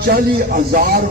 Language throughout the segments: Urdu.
40,000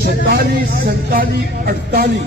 46, 47, 48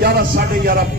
11, 11:30,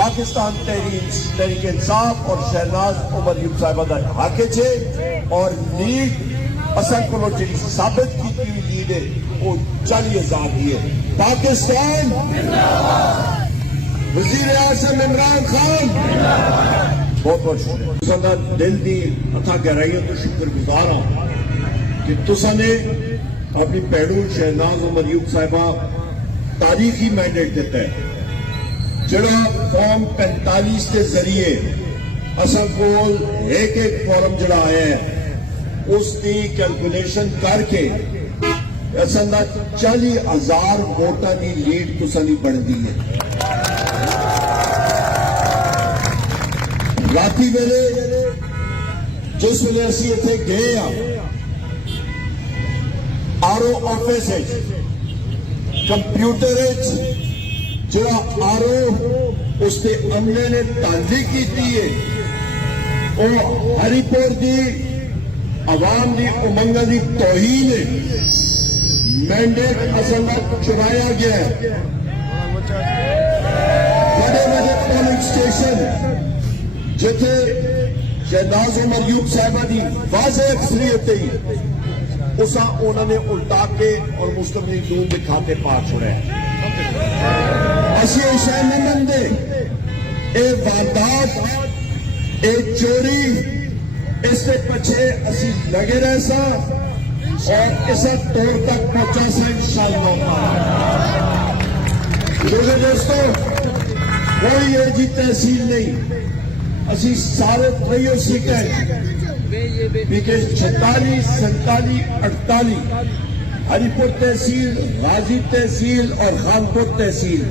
پاکستان تحریک انصاف اور شہناز عمر ایوب صاحبہ دا حق ہے اور لیڈ اصل کو جی ثابت کی ہوئی لیڈ ہے وہ 40,000 ہی ہے. پاکستان وزیر اعظم عمران خان بہت بہت شکریہ. دل دی اتھا گہرائیوں تو شکر گزار ہوں کہ تسا نے اپنی پیڑو شہناز عمر ایوب صاحبہ تاریخی مینڈیٹ دیتا ہے جڑا فارم 45 کے ذریعے اصل کول ایک فارم جڑا آیا ہے اس کی کیلکولیشن کر کے اصل 40,000 ووٹاں کی لیڈ تسا نہیں بنتی ہے. راتی ویلے جس ویلے اسی اتنے گئے ہاں آر او آفس کمپیوٹر جڑا آر او اس کے عملے نے تانزی کی ہے وہ ہری پور کی عوام کی امنگا کی توہین ہے. مینڈیٹ اصل چرایا گیا ہے. بڑے بڑے پولنگ اسٹیشن جتھے شہناز عمر ایوب صاحبہ کی واضح اکثریت ہی اسا انہوں نے الٹا کے اور مسلم لیگ نون کے کھاتے پا چھوڑے. اسی شہ نہیں منتے اے واردات اے چوری اس کے پچھے اسی لگے رہ سا اور اسا طور تک پہنچا سا انشاءاللہ. دوستو کوئی یہ جی تحصیل نہیں اسی سارے تریوں سیٹیں بیکہ 46 47 48 ہری پور تحصیل غازی تحصیل اور خانپور تحصیل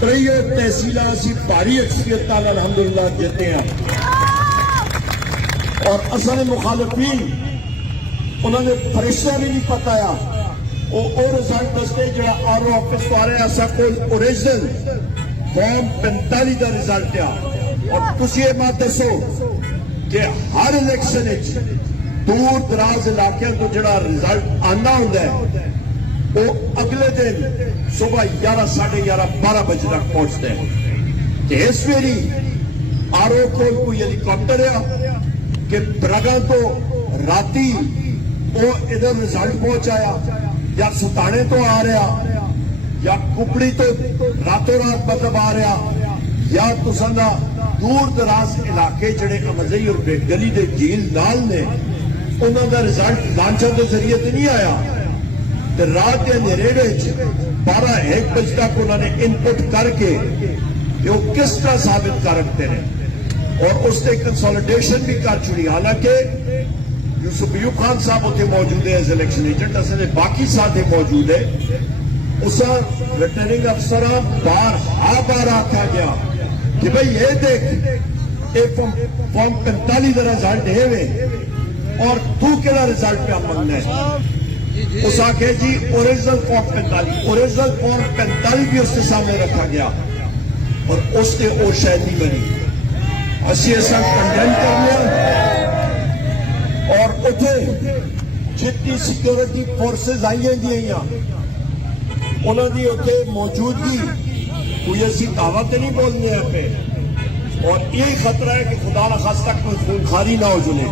تریوں تحصیلہ اسی بھاری اکثریت تال الحمدللہ جیتے ہیں. اور اصل مخالفین انہوں نے فرشتہ بھی نہیں پتایا وہ رزلٹ دستے جڑا آر او آفس تو آ رہے ایسا کوئی اوریجنل فارم 45 کا رزلٹ آ. اور تسی یہ بات دسو کہ ہر الیکشن دور دراز علاقے تو جڑا رزلٹ آنا ہوتا ہے وہ اگلے دن صبح 11 ساڑھے 11 12 بجے تک پہنچتے ہیں. کہ اس ویری آر او کوئی ہیلی کاپٹر ہے کہ برگاں تو راتی وہ ادھر رزلٹ پہنچایا یا ستانے تو آ رہا یا کپڑی تو راتوں رات مطلب آ رہا یا تساں دور دراز علاقے جڑے امزئی اور گلی دے جھیل نال نے انہوں دا رزلٹ لانچوں کے ذریعے تے نہیں آیا. تے رات کے اندھیرے وچ 12-1 بجے تک انہوں نے ان پٹ کر کے کہ وہ کس طرح ثابت کر رکھتے ہیں اور اس نے کنسولیڈیشن بھی کر چھڑی. حالانکہ یوسف ایوب خان صاحب اتنے موجود ہے ایز الیکشن ایجنٹ اصل باقی ساتھی موجود ہے. اسا ریٹرننگ افسران بار آکھا گیا کہ بھئی یہ دیکھ ایک فارم 45 کا رزلٹ ہے اور تو کیڑا رزلٹ پہ منگنا ہے. اس آکھے جی اوریجنل فارم 45 اوریجنل فارم 45 بھی اس کے سامنے رکھا گیا اور اس نے وہ شاید نہیں بنی. اسی ایسا کنڈیم کر لیا اور اتنے جتنی سیکیورٹی فورسز آئیے دیا انہوں نے اتنے موجودگی کوئی ایسی دعوت نہیں بولنی ہے پہ اور یہی خطرہ ہے کہ خدا نخواستہ کوئی خونخاری نہ ہو جلے.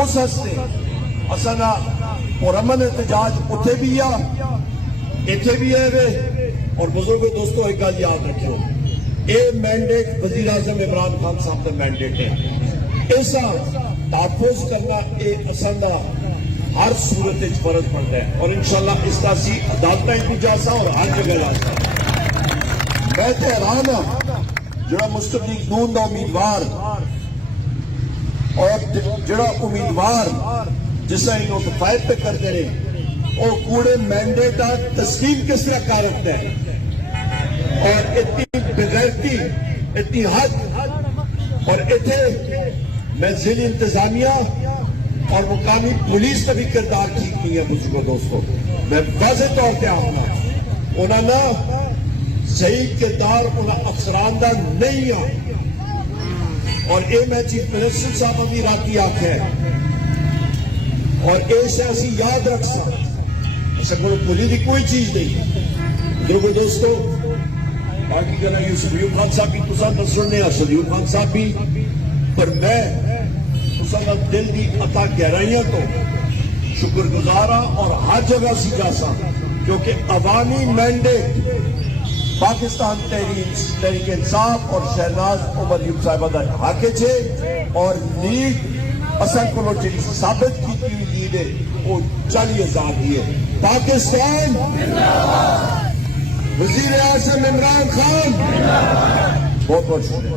اس ہستے اصلا پرامن احتجاج اتنے بھی آ اتنے بھی ہے اور بزرگ دوستو ایک گل یاد رکھو یہ مینڈیٹ وزیر اعظم عمران خان صاحب کا مینڈیٹ ہے. ایسا تحفظ کرنا یہ اصل ہر صورت فرض پڑتا ہے اور انشاءاللہ اس کا سی عدالتیں بھی جاسا اور ہر جگہ جاسا. میں تو حیران ہوں جڑا مسلم لیگ نون دا امیدوار اور جڑا امیدوار جس طرح نوٹیفائڈ پہ کرتے رہے وہ کوڑے مینڈیٹ تسلیم کس طرح کر رکھتا ہے اور اتنی بغیرتی اتنی حد اور اتنے میں ضلع انتظامیہ اور مقامی پولیس کا بھی کردار ٹھیک نہیں ہے. مجھے دوستوں میں واضح طور پہ آؤں گا انہوں نے صحیح کردار انہیں افسران دا نہیں آ اور اے میں چیف منسٹر صاحب ابھی راتی آکھے اور اے سے اسی یاد رکھ سکتے ایسا کوئی بھولی دی کوئی چیز نہیں. بزرگو دوستو باقی جناب یوسف ایوب خان صاحب بھی تصا نہ سننے سلیوم خان صاحب بھی پر میں تصا دل دی عطا گہرائیاں تو شکر گزارا اور ہر جگہ سیکھا سا کیونکہ عوامی مینڈیٹ پاکستان تحریک انصاف اور شہناز عمر ایوب صاحبہ دا حق ہے اور لیڈ اصل کو جی ثابت کی لیڈ ہے وہ 40,000 کی ہے. پاکستان وزیر اعظم عمران خان بہت بہت شکریہ.